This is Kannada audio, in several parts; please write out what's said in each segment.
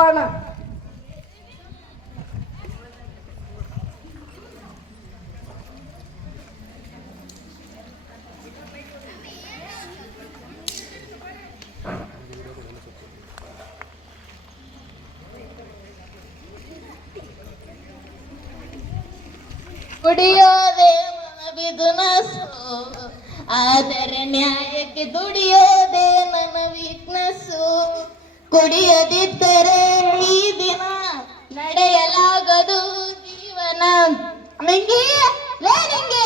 ಹೋಗೋಣ. ಕುಡಿಯೋದೇ ಮನವಿದುನಸು, ಆದರೆ ನ್ಯಾಯಕ್ಕೆ ದುಡಿಯೋದೇ ನನ್ನ ವೀಕ್ನೆಸ್ಸು. ಕುಡಿಯದಿದ್ದರೆ ಈ ದಿನ ನಡೆಯಲಾಗದು ಜೀವನ. ನಿಂಗೆ ನಿಂಗೆ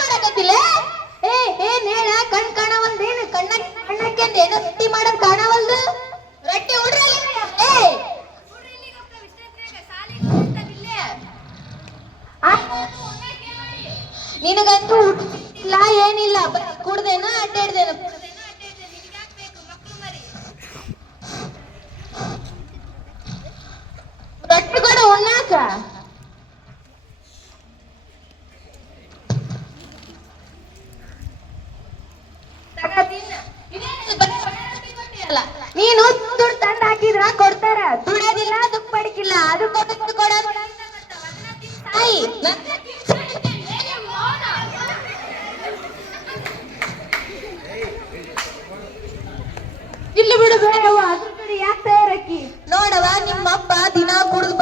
ಮಾಡಕತ್ತಿಲ್ಲ ಏನ್ ಹೇಳ? ಕಣ್ ಕಾಣವಲ್ದೇನು? ಕಣ್ಣಕ್ಕೆ ಏನೋ ರೊಟ್ಟಿ ಮಾಡೋದ್ ಕಾಣವಲ್ದು. ರೊಟ್ಟಿ ಉಡ್ರಲ್ಲ ನಿನಗಂತೂ ಇಲ್ಲ ಏನಿಲ್ಲ, ಕುಡ್ದೇನ ಅಡ್ಡಾಡ್ದೇನ. ರೊಟ್ಟಿ ಕೂಡ ಉಣ್ಣಾಕ ನೀನು ದುಡ್ಡು ತಂದು ಹಾಕಿದ್ರ ಕೊಡ್ತಾರ, ದುಡಿಯೋದಿಲ್ಲ ದುಡ್ಡು ಪಡಿಕಿಲ್ಲ, ಅದಕ್ಕೆ ಕೊಡೋದು. ಇಲ್ಲಿ ಬಿಡು ಬೇಡವ, ಅದ್ರ ಕಡೆ ಯಾಕೆ ತಯಾರಕ್ಕಿ? ನೋಡವ, ನಿಮ್ಮಪ್ಪ ದಿನ ಕುಡ್ದು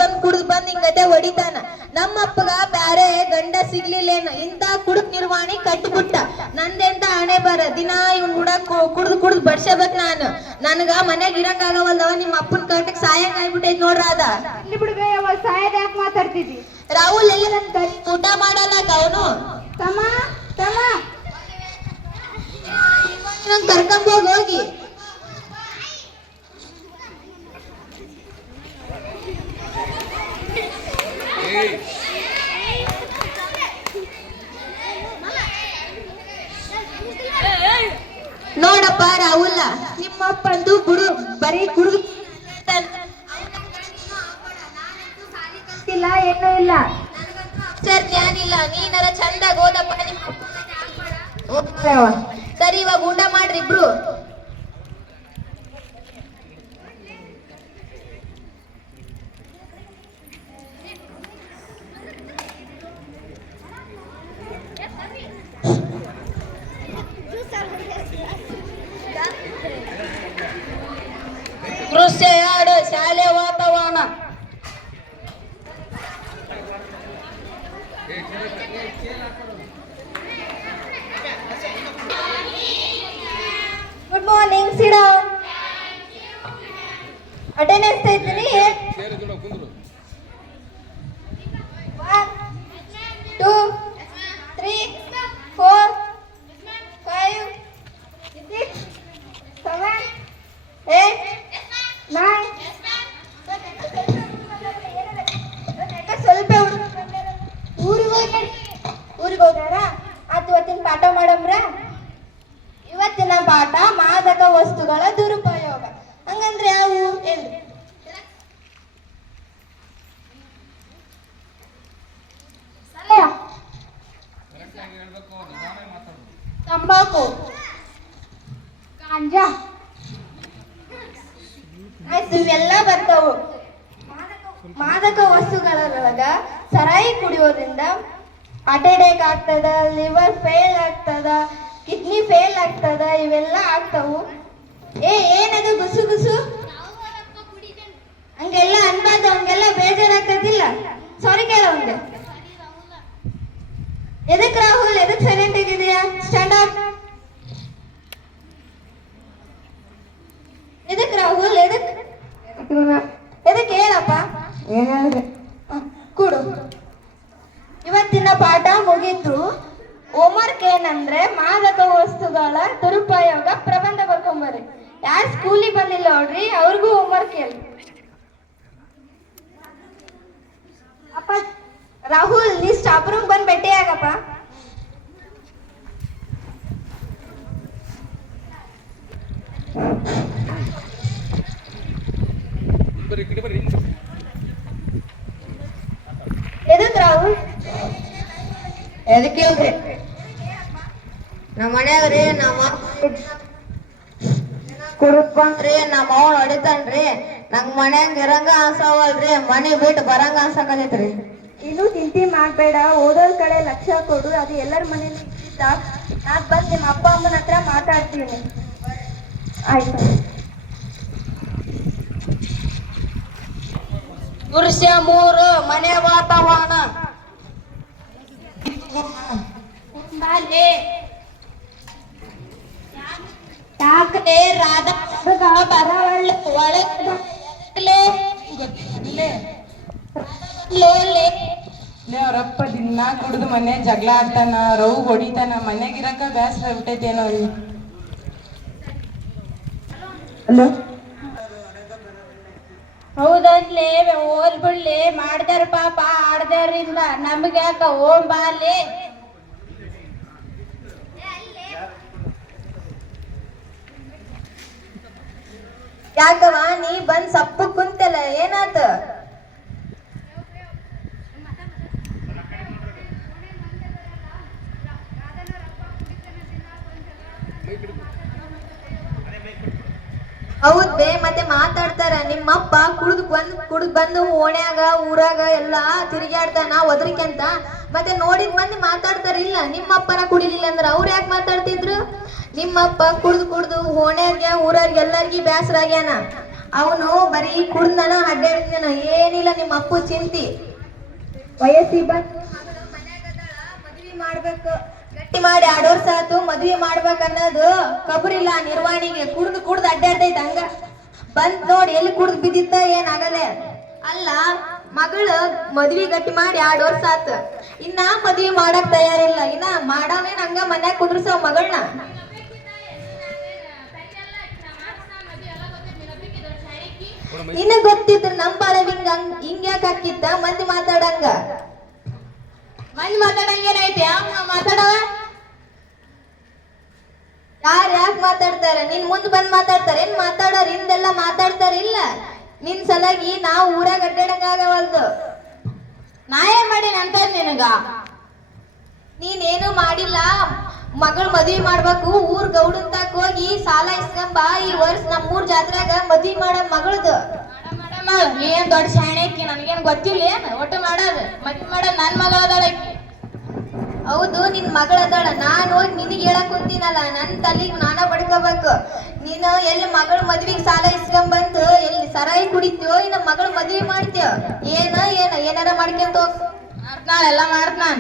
ಬಂದ್ ಹಿಂಗತೆ ಹೊಡಿತಾನ. ನಮ್ಮಪ್ಪಗ ಬ್ಯಾರೆ ಗಂಡ ಸಿಗ್ಲಿಲ್ಲೇನು, ಇಂತ ಕುಡುಕ್ ನಿರ್ವಾಣಿ ಕಟ್ಬಿಟ್ಟ. ನಂದೆಂತ ಹಣೆ ಬರ, ದಿನ ಇವ್ನ ಕುಡ್ದು ಬಡ್ಸಬೇಕ್ ನಾನು. ನನಗ ಮನ್ಯಾಗ ಇರಂಗ ಆಗವಲ್ದವ, ನಿಮ್ಮ ಅಪ್ಪನ ಕಟ್ಟಕ್ ಸಾಯಂಗ್ ಆಗ್ಬಿಟ್ಟೈತ್ ನೋಡ್ರ. ಅದ ಇಲ್ಲಿ ಬಿಡು ಬೇಡವ, ಸಾಯದ ಯಾಕೆ ಮಾತಾಡ್ತಿದ್ದಿ? ರಾಹುಲ್ ಎಲ್ಲ ನನ್ ಕರಿ ಊಟ ಮಾಡಲ್ಲ ಅವನು. ತಮ್ಮ ತಮ್ಮ ಕರ್ಕೊಂಡ್ ಹೋಗಿ. ನೋಡಪ್ಪ ರಾಹುಲ್, ನಿಮ್ಮಪ್ಪಂದು ಬಿಡು, ಬರೀ ಕುಡುದು ಏನೂ ಇಲ್ಲ. ಸರ್ ಜ್ಞಾನಿಲ್ಲ, ನೀನರ ಚಂದಾಗ ಓದಪ್ಪ. ಸರಿ, ಇವಾಗ ಊಟ ಮಾಡ್ರಿ ಇಬ್ರು. ದೃಶ್ಯ ಎರಡು, ಶಾಲೆ ವಾತಾವರಣ. Good morning, ಸಿಡ. ಅಟೆಂಡೆನ್ಸ್ ತೆಗಿತೀನಿ. 1 2 3 4 5 6 7 8 9 ಸ್ವಲ್ಪ ಊರಿಗೆ ಹೋಗ್ಯಾರ. ಅದು ಇವತ್ತಿನ ಪಾಠ ಮಾಡಮ್ರ. ಇವತ್ತಿನ ಪಾಠ ಮಾದಕ ವಸ್ತುಗಳ ದುರುಪಯೋಗ. ಹಂಗಂದ್ರೆ ಯಾವು ಹೇಳ್ರಿ? ತಂಬಾಕು, ಗಾಂಜಾ, ಆಯ್ತು, ಇವೆಲ್ಲ ಬರ್ತಾವು. ಮಾದಕ ವಸ್ತುಗಳೊಳಗ ಸರಾಯಿ ಕುಡಿಯೋದ್ರಿಂದ ಹಾರ್ಟ್ ಅಟ್ಯಾಕ್ ಆಗ್ತದ, ಲಿವರ್ ಫೇಲ್ ಆಗ್ತದ, ಕಿಡ್ನಿ ಫೇಲ್ ಆಗ್ತದ, ಇವೆಲ್ಲ ಆಗ್ತಾವು. ಏನದು ಗುಸು ಗುಸು? ಹಂಗೆಲ್ಲ ಅನ್ಬಾರ್ದು, ಹಂಗೆಲ್ಲ ಬೇಜಾರಾಗ್ತದಿಲ್ಲ. ಸಾರಿ ಕೇಳ ಒಂದೆ. ಎದಕ್ ರಾಹುಲ್, ಎದಕ್ ಸೈಲೆಂಟ್ ಆಗಿದೆಯಾ? Stand up. ಎದಕ್ ರಾಹುಲ್, ಎದಕ್ ಹೇಳಪ್ಪ. ಕೂಡು. ಇವತ್ತಿನ ಪಾಠ ಮುಗೀತು. ಹೋಮ್ವರ್ಕ್ ಏನಂದ್ರೆ ಮಾದಕ ವಸ್ತುಗಳ ದುರುಪಯೋಗ ಪ್ರಬಂಧ ಬರ್ಕೊಂಬರ್ರಿ. ಯಾರು ಸ್ಕೂಲಿಗೆ ಬಂದಿಲ್ಲ ನೋಡ್ರಿ, ಅವ್ರಿಗೂ ಹೋಮ್ವರ್ಕ್ ಹೇಳಿ. ಅಪ್ಪ ರಾಹುಲ್, ನೀ ಸ್ಟಾಫ್ ರೂಮ್ ಬಂದು ಭೇಟಿ ಆಗಪ್ಪ. ಎದಕ್ ರಾಹುಲ್? ಎದಕ್ಕೆ ಹೇಳ್ರಿ? ನಮ್ಮ ಮನ್ಯಾಗ್ರಿ ನಮ್ಮ ಕುಡ್ಕೊಂಡ್ರಿ ನಮ್ಮ ಅವನ್ ಹೊಡಿತಾನ್ರಿ. ನಂಗ್ ಮನ್ಯಾಗ ಇರಂಗ ಅನ್ಸಾವಲ್ರಿ, ಮನೆ ಬಿಟ್ಟು ಬರಂಗ ಅನ್ಸಕತೈತ್ರಿ. ಇನ್ನು ಚಿಂತೆ ಮಾಡ್ಬೇಡ, ಓದೋದ್ ಕಡೆ ಲಕ್ಷ್ಯ ಕೊಡು. ಅದು ಎಲ್ಲರ ಮನೇಲಿ ಇದ್ದಿದ್ದ. ನಾನ್ ಬಂದ್ ನಿಮ್ಮ ಅಪ್ಪ ಅಮ್ಮನ ಹತ್ರ ಮಾತಾಡ್ತೀನಿ. ಆಯ್ತು. ಪುರುಷ 3 ಮನೆ ವಾತಾವರಣ. ಯಾಕಲೆ ರಾಧಾ ಬರವಳ್ಳ ಒಳಗಲೆ ಅವ್ರಪ್ಪ ದಿನ ಕುಡ್ದು ಮನೆ ಜಗಳ ಆಡ್ತಾನ, ರವು ಹೊಡಿತಾನ, ಮನ್ಯಾಗಿರಕ ಬ್ಯಾಸ್ರ ಬಿಟ್ಟೈತೇನೋ. ಹಲೋ, ಹೌದನ್ಲೇ, ಓಲ್ ಬಿಡ್ಲಿ, ಮಾಡ್ದಾರ ಪಾಪ ಆಡ್ದಾರಿಂದ ನಮ್ಗೆ ಯಾಕ ಓಂ ಬಾಲಿ. ಯಾಕವ ನೀ ಬಂದ್ ಸಪ್ಪು ಕುಂತಲ್ಲ, ಏನಾತ? ಹೌದ್ ಬೇ, ಮತ್ತೆ ಮಾತಾಡ್ತಾರ. ನಿಮ್ಮಪ್ಪ ಕುಡ್ದ್ ಬಂದು ಓಣ್ಯಾಗ ಊರಾಗ ಎಲ್ಲಾ ತಿರುಗಾಡ್ತಾನ ಒದ್ರಿಕೆಂತ. ಮತ್ತೆ ನೋಡಿದ್ ಮಂದಿ ಮಾತಾಡ್ತಾರ ಇಲ್ಲ? ನಿಮ್ಮಪ್ಪನ ಕುಡಿಲಿಲ್ಲ ಅಂದ್ರ ಅವ್ರ ಯಾಕೆ ಮಾತಾಡ್ತಿದ್ರು? ನಿಮ್ಮಪ್ಪ ಕುಡ್ದು ಓಣ್ಯಾಗ ಊರಾಗ ಎಲ್ಲರಿಗೂ ಬ್ಯಾಸರ ಆಗ್ಯಾನ. ಅವನು ಬರೀ ಕುಡ್ದನ ಅಡ್ಡಾಡಿದ್ನ, ಏನಿಲ್ಲ ನಿಮ್ಮ ಅಪ್ಪು ಚಿಂತಿ. ವಯಸ್ಸಿ ಬಂದು ಮದ್ವಿ ಮಾಡ್ಬೇಕು, ಗಟ್ಟಿ ಮಾಡಿ 2 ವರ್ಷ ಆತು, ಮದ್ವಿ ಮಾಡ್ಬೇಕನ್ನೋದು ಕಬರಿಲ್ಲ ನಿರ್ವಾಣಿಗೆ. ಕುಡ್ದು ಅಡ್ಡಾಡ್ತೈತ ಹಂಗ. ಬಂದ್ ನೋಡಿ ಎಲ್ಲಿ ಕುಡ್ದು ಬಿದ್ದಿತ್ತ ಏನಾಗಲ್ಲ. ಅಲ್ಲ, ಮಗಳು ಮದ್ವಿ ಗಟ್ಟಿ ಮಾಡಿ 2 ವರ್ಷ ಆತ, ಇನ್ನ ಮದ್ವಿ ಮಾಡಕ್ ತಯಾರಿಲ್ಲ. ಇನ್ನ ಮಾಡವೇನ್ ಹಂಗ ಮನ್ಯಾಗ ಕುಂದ್ರಸವ್ ಮಗಳನ್ನ. ಇನ್ನ ಗೊತ್ತಿದ್ರ ನಮ್ ಬಾಳೆ ಹಿಂಗ್ಯಾಕ ಹಾಕಿತ್ತ ಮಂದಿ ಮಾತಾಡಂಗ. ಮಂದಿ ಮಾತಾಡಂಗೇನೈತಿ? ಮಾತಾಡವ ಯಾಕೆ ಮಾತಾಡ್ತಾರ? ನಿನ್ ಮುಂದ್ ಬಂದ್ ಮಾತಾಡ್ತಾರ ಏನ್? ಮಾತಾಡೋರ್ ಹಿಂದೆಲ್ಲ ಮಾತಾಡ್ತಾರ ಇಲ್ಲ? ನಿನ್ ಸಲಾಗಿ ನಾವು ಊರಾಗ ಅಡ್ಡಾಡಂಗ ಆಗವಲ್ದು. ನಾ ಏನ್ ಮಾಡಿ ಅಂತ ನಿನಗ? ನೀನೇನು ಮಾಡಿಲ್ಲ. ಮಗಳು ಮದ್ವಿ ಮಾಡ್ಬೇಕು, ಊರ್ ಗೌಡಂತಾಕ್ ಹೋಗಿ ಸಾಲ ಇಸ್ಕೊಂಬ. ಈ ವರ್ಷ ನಮ್ಮೂರ್ ಜಾತ್ರೆಗ ಮದ್ವಿ ಮಾಡ ಮಗಳದು. ಏನ್ ದೊಡ್ಡ ಶಾಣೆಕಿ, ನನ್ಗೇನ್ ಗೊತ್ತಿಲ್ಲ ಏನ್ ಒಟ್ಟು ಮಾಡೋದು? ಮದ್ವಿ ಮಾಡೋದ್ ನನ್ ಮಗಳ ಅದಾಳಕಿ. ಹೌದು, ನಿನ್ ಮಗಳದಾಳ. ನಾನು ಹೋಗಿ ನಿನಗೆ ಹೇಳಕ್ ಕುಂತೀನಲ್ಲ, ನನ್ ತಲೆಗ್ ನಾನ ಬಡ್ಕೋಬೇಕು. ನೀನು ಎಲ್ಲಿ ಮಗಳ ಮದ್ವಿಗ್ ಸಾಲ ಇಸ್ಕೊಂಬಂದು ಎಲ್ಲಿ ಸರಾಯಿ ಕುಡಿತೀಯೋ, ಇನ್ನ ಮಗಳ ಮದ್ವಿ ಮಾಡ್ತೀಯೋ? ಏನಾರ ಮಾಡ್ಕೊಂತ ಹೋಗ್. ಎಲ್ಲ ಮಾಡ್ತಾನ.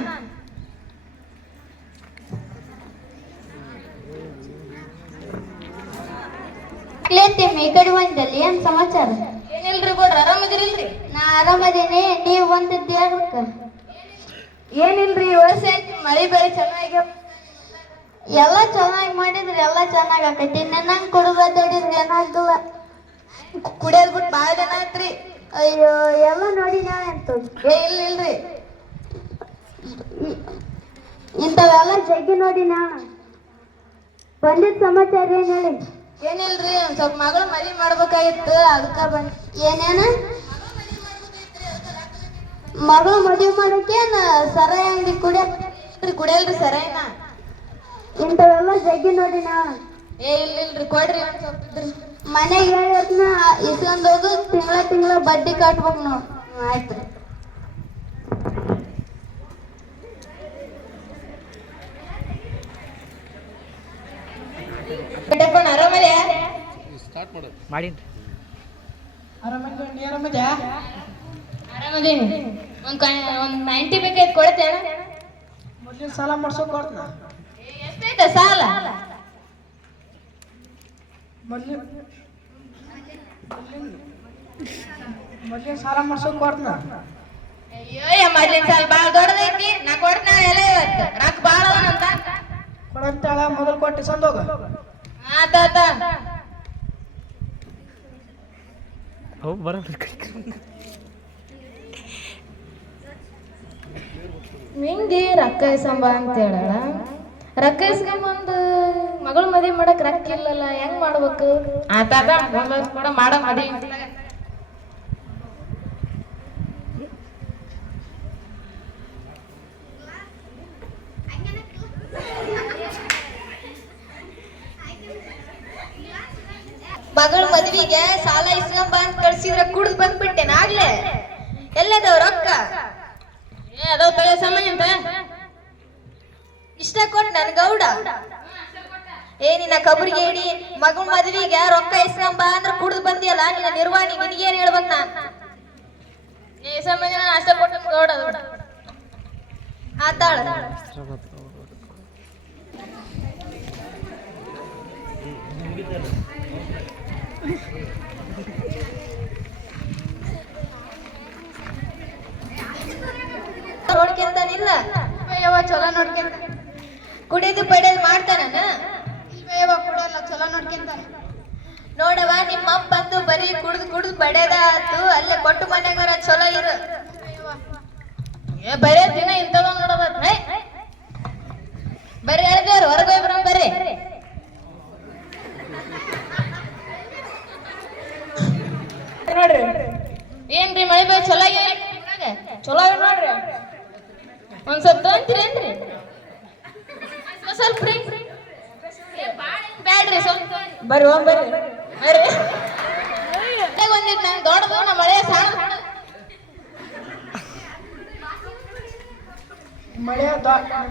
ಈ ಕಡೆ ಬಂದಲ್ಲಿ ಏನ್ ಸಮಾಚಾರ? ಏನಿಲ್ರಿ ಕೊಡ್ರಿ, ಆರಾಮದಿರಿಲ್ರಿ? ನಾ ಆರಾಮದೇನೆ, ನೀವ್ ಬಂದಿದ್ದ ಯಾಕ? ಏನಿಲ್ರಿ, ವರ್ಷ ಮಳಿ ಬೆಳಿ ಚೆನ್ನಾಗಿ ಎಲ್ಲ ಚೆನ್ನಾಗಿ ಮಾಡಿದ್ರಿ, ಎಲ್ಲ ಚೆನ್ನಾಗ್ ಆಕೈತಿ. ನಂಗ್ ಕುಡಿದ್ರೆ ಏನಾಗಲ್ಲ. ಕುಡಿಯೋದ್ ಬಿಟ್ಟು ಬಾಳ ಜನ ಆಯ್ತ್ರಿ. ಅಯ್ಯೋ, ಎಲ್ಲ ನೋಡಿ ಅಂತ ಇಲ್ರಿ ಇಂಥವೆಲ್ಲ ಜಗ್ಗಿ ನೋಡಿ ಬಂದಿದ್ ಸಮಾಚಾರ ಏನ್ ಹೇಳಿ? ಏನಿಲ್ರಿ, ಒಂದ್ ಸ್ವಲ್ಪ ಮಗಳು ಮದ್ವಿ ಮಾಡ್ಬೇಕಾಗಿತ್ತು, ಅದಕ್ಕ ಬಂದ್. ಏನೇನ ಮಗಳು ಮದುವೆ ಮಾಡಕ್ಕೇನ್ ಸರಾಯಿ ಅಂಗಡಿ ಕುಡಿಯಲ್ರಿ ಸರಾಯಿನ? ಇಂಥವೆಲ್ಲ ಜಗ್ಗಿ ನೋಡಿ ಇಲ್ರಿ ಕೊಡ್ರಿ ಒಂದ್ ಸ್ವಲ್ಪ ಇದ್ರಿ. ಮನೆಗೆ ಹೇಳಿದ್ನ ಇಸ್ಕೊಂಡೋದು ತಿಂಗಳ ಬಡ್ಡಿ ಕಟ್ಬೇಕು ನೋಡ್. ಆಯ್ತು. ಆರಾಮದೇ ಆರಾಮದೀನಿ. ಒಂದ್ 90 ಬೇಕಾಯ್ತು, ಕೊಡ್ತೇನ? ಮೊದ್ಲಿನ ಸಾಲ ಮಾಡ್ಸೋಕ್ ಕೊಡ್ತನ. ಎಷ್ಟೈತೆ ಸಾಲ? ಮೊದ್ಲಿನ ಸಾಲ ಮಾಡ್ಸೋಕ್ ಕೊಡ್ತನ. ಅಯ್ಯೋ, ಮೊದ್ಲಿನ ಸಾಲ ಬಾಳ ದೊಡ್ಡದೈತಿ. ನಾ ಕೊಡ್ತೇನ ಎಲ್ಲ ಇವತ್ತು. ರೊಕ್ಕ ಬಾಳ ಅಂತ ಕೊಡಂತಾಳ, ಮೊದಲು ಕೊಟ್ಟು ಸಂದೋಗ. ಆತಾತ. ಹಿಂಗೆ ರೊಕ್ಕ ಇಸ್ಕೊಂಬ ಅಂತ ಹೇಳಲ್ಲ. ರೊಕ್ಕ ಇಸ್ಕೊಂಬಂದು ಮಗಳು ಮದುವೆ ಮಾಡಕ್ ರೊಕ್ಕ ಇಲ್ಲಲ್ಲ, ಹೆಂಗ್ ಮಾಡ್ಬೇಕು? ಆತಾತ ಕೂಡ ಮಾಡ ಮದ್ವಿ. ಮಗಳ ಮದ್ವಿಗೆ ಸಾಲ ಇಸ್ಕೊಂಬ ಅಂತ ಕಳ್ಸಿದ್ರ ಕುಡ್ದು ಬಂದ್ಬಿಟ್ಟೆನ ಆಗ್ಲೇ ಎಲ್ಲದವ್ ರೊಕ್ಕ ಅದಾವ ತಲೆ ಸಾಮಾನ್ಯ ಅಂತ ಇಷ್ಟ ಕೊಟ್ ನನ್ ಗೌಡ ನಿನ್ನ ಕಬರಿಗೆ ಇಡಿ ಮಗಳ ಮದ್ವಿಗೆ ರೊಕ್ಕ ಇಸ್ಕೊಂಬ ಅಂದ್ರ ಕುಡ್ದು ಬಂದಿಯಲ್ಲ ನಿನ್ನ ನಿರ್ವಾಣಿ ನಿನಗೇನ್ ಹೇಳ್ಬೇಕ್ ನಾನ್ ಈ ಸಾಮಾನ್ಯ ನಾನು ಅಷ್ಟ ಕೊಟ್ಟ ಗೌಡ ಆತಾಳ ನೋಡ್ಕೊಂತಾನಿಲ್ಲ ಚಲೋ ನೋಡ್ಕೊಂತ ಕುಡಿದು ಪಡೆದು ಮಾಡ್ತಾನ ಕೊಡಲ್ಲ ಚಲೋ ನೋಡ್ಕೊಂತ ನೋಡವ ನಿಮ್ಮ ಅಪ್ಪ ಬಂದು ಬರೀ ಕುಡ್ದು ಬಡೇದ ಆತು ಅಲ್ಲೇ ಕೊಟ್ಟು ಮನೆಗಾರ ಚಲೋ ಇರು ಬರೇ ದಿನ ಇಂಥದ ನೋಡೋದ ಬರ್ರಿ ಹೇಳ್ದೇವ್ರು ಹೊರಗೆ ಹೋಗ್ಬರ ಬರ್ರಿ ನೋಡ್ರಿ ಏನ್ರಿ ಮಳೆ ಬೆಳೆ ಚಲೋ ಚಲೋ ನೋಡ್ರಿ ಒಂದ್ ಸ್ವಲ್ಪ ತಗೊಂತೀರೇನ್ರಿ ಸ್ವಲ್ಪ ಬ್ಯಾಡ್ರಿ ಸ್ವಲ್ಪ ಬರ್ರಿ ಬರ್ರಿ ಒಂದಿತ್ತು ನಂಗೆ ದೊಡ್ಡದು ನಮ್ಮ ಮಳೆ ಸಣ್ಣ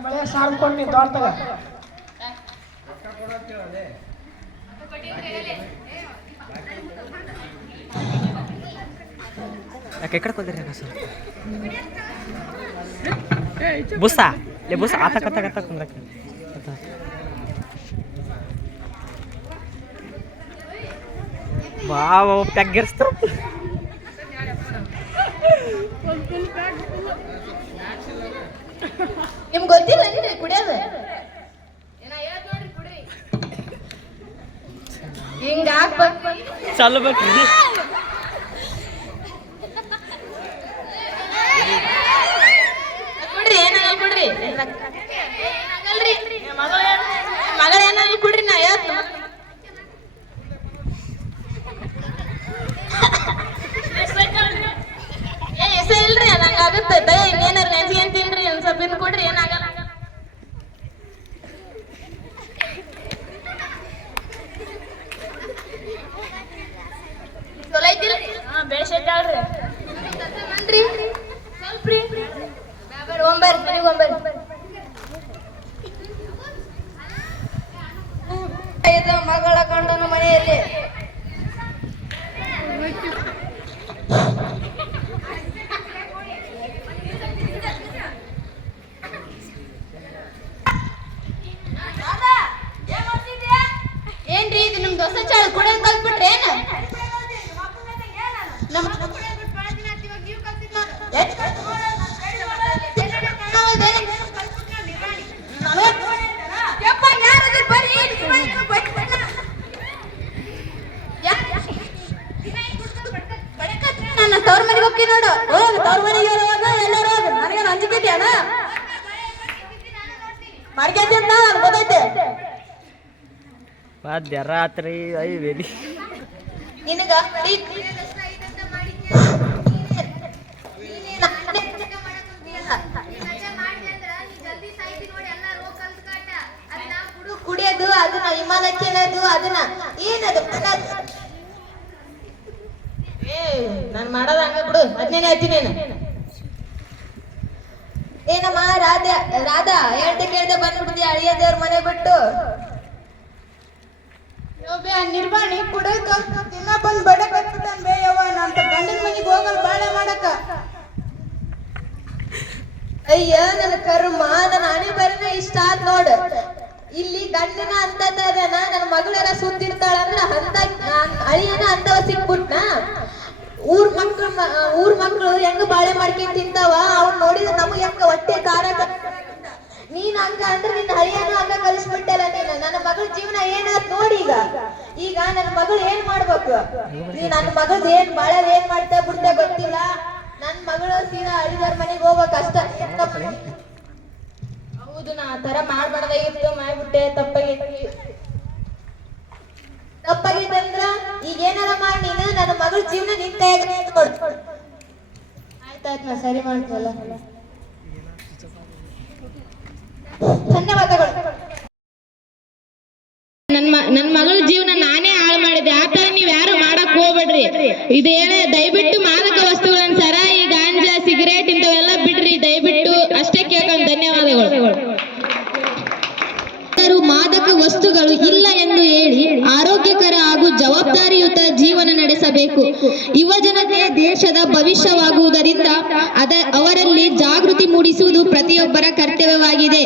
ಮಳೆ ಸಾರ್ಕೊಂಡು ದೊಡ್ಡದಾಗ ಎక్కడ ಕೊದ್ರಿ ಸರ್ ಬುಸ್ಸಾ ಲೇ ಬುಸ್ ಆತ ಕತ್ತ ಕುಂದ್ರಕ ವಾವ್ ಪ್ಯಾಗ್ಗಿರ್ಸ್ತು ನಿಮ್ಗೆ ಗೊತ್ತಿಲ್ಲ ಕುಡಿಯೋದು ಹಿಂಗ ಹಾಕ್ಬೇಕು ಚಾಲು ಬೇಕ್ರಿ ಕುಡ್ರಿ ಏನಾಗಲ್ಲ ಕುಡ್ರಿ ಮಗಳ ಏನಾಗಲ್ಲ ಕುಡ್ರಿ ನಾ ಯಾವ್ದು ಎಸ ಇಲ್ರಿ ನಂಗೆ ಆಗುತ್ತೆ ಇನ್ನೇನಾರು ನೆನ್ಸ್ಕೊಂಡ್ ತಿನ್ರಿ ಒಂದ್ ಸ್ವಲ್ಪ ಇನ್ ಕೊಡ್ರಿ ಏನಾಗಲ್ಲ ಚಲೋ ಐತಿಲ್ರಿ ಬೆಳೆಸೈತಾಳ್ರಿ ಬನ್ರಿ ಸ್ವಲ್ಪ್ರಿ ಒಂಬರ್ ಮನೆಗೆ ಒಂಬರ್ ಮಗಳ ಗಂಡನ ಮನೆಯಲ್ಲಿ ಏನ್ರಿ ಇದು ನಿಮ್ ದೋಸೆ ಚಾಳ ಕುಡಿಯೋದ್ ಕಲ್ತ್ಬಿಟ್ರಿ ಏನ ನನ್ನ ತವ್ರ ಮನೆಗೆ ಹೋಗಿ ನೋಡು ತವ್ರ ಮನೆಗೆ ಎಲ್ಲರೂ ನನಗೇನು ಅಂಜಿಕೆಟ್ಯಾನ ಮಾಡ್ಕೊಂತ ನಾನು ಗೊತ್ತೈತೆ ಮಧ್ಯರಾತ್ರಿ ಐವೇಲಿ ನಿನಗ ಕುಡಿಯೋದು ಅದನ್ನ ಹಿಮಾಲಯದು ಅದನ್ನ ಏನದು ನಾನ್ ಮಾಡೋದ್ ಹಂಗ ಬಿಡು ಅದ್ನೇನೆ ಹೇಳ್ತೀನಿ ಏನಮ್ಮ ರಾಧಾ ಹೇಳ್ದೆ ಬಂದ್ಬಿಡ್ತಿ ಅಳಿಯ ದೇವ್ರ ಮನೆ ಬಿಟ್ಟು ನಿರ್ವಾಣಿ ಕುಡಿದ ದಿನ ಬಂದ್ ಬಡಕ್ ಹತ್ಬಿಟ್ಟಾನ ಬೇ ಯವ್ವ ಅಂತ ಗಂಡನ ಮನೆಗೆ ಹೋಗಲ್ ಬಾಳೆ ಮಾಡಕ ಅಯ್ಯ ನನ್ನ ಕರ್ಮ ನನ್ನ ಹಣೆ ಬರನ ಇಷ್ಟ ಆದ್ ನೋಡ್ ಇಲ್ಲಿ ಗಂಡನ ಅಂತದನ ನನ್ನ ಮಗಳರ ಸುತ್ತಿರ್ತಾಳ ಅಂದ್ರ ಅಂತ ಅಳಿಯನ ಅಂತವ ಸಿಕ್ಬಿಟ್ನ ಊರ್ ಮಕ್ಳು ಹೆಂಗ ಬಾಳೆ ಮಾಡ್ಕೊಂಡ್ ತಿಂತಾವ ಅವ್ನ್ ನೋಡಿದ್ರೆ ನಮಗ್ ಹೆಂಗ ಹೊಟ್ಟೆ ಖಾರ ನೀನ್ ಹಂಗ ಅಂದ್ರೆ ನಿನ್ನ ಹರಿಯನ ಹಂಗ ಕಲಿಸ್ಬಿಟ್ಟಲ್ಲ ನೀನು ನನ್ನ ಮಗಳ ಜೀವನ ಏನಾದ್ ನೋಡಿ ಈಗ ನನ್ನ ಮಗಳು ಏನ್ ಮಾಡ್ಬೇಕು ನೀ ನನ್ನ ಮಗಳದ್ ಏನ್ ಬಾಳೆ ಏನ್ ಮಾಡ್ತಾ ಬಿಡ್ತಾ ಗೊತ್ತಿಲ್ಲ ನನ್ ಮಗಳು ಸೀದಾ ಅಳಿದವ್ರ ಮನೆಗೆ ಹೋಗ್ಬೇಕ ಅಷ್ಟ ಹೌದು ನಾ ಆ ತರ ಮಾಡ್ಬಾರ್ದಾಗಿತ್ತು ಮಾಡ್ಬಿಟ್ಟೆ ತಪ್ಪಾಗಿತ್ತಂದ್ರ ಈಗ ಏನಾರ ಮಾಡಿ ನೀನು ನನ್ನ ಮಗಳ ಜೀವನ ನಿನ್ ಕೈಯಾಗ ನೋಡ್ ಆಯ್ತಾಯ್ತು ನಾ ಸರಿ ಮಾಡ್ತಲ್ಲ ಧನ್ಯವಾದಗಳು ನನ್ ಮಗಳ ಜೀವನ ನಾನೇ ಹಾಳು ಮಾಡಿದೆ ಆತರ ನೀವ್ ಯಾರು ಮಾಡಕ್ ಹೋಗ್ಬೇಡ್ರಿ ಇದೇನೇ ಜವಾಬ್ದಾರಿಯುತ ಜೀವನ ನಡೆಸಬೇಕು. ಯುವ ಜನತೆ ದೇಶದ ಭವಿಷ್ಯವಾಗುವುದರಿಂದ ಅವರಲ್ಲಿ ಜಾಗೃತಿ ಮೂಡಿಸುವುದು ಪ್ರತಿಯೊಬ್ಬರ ಕರ್ತವ್ಯವಾಗಿದೆ.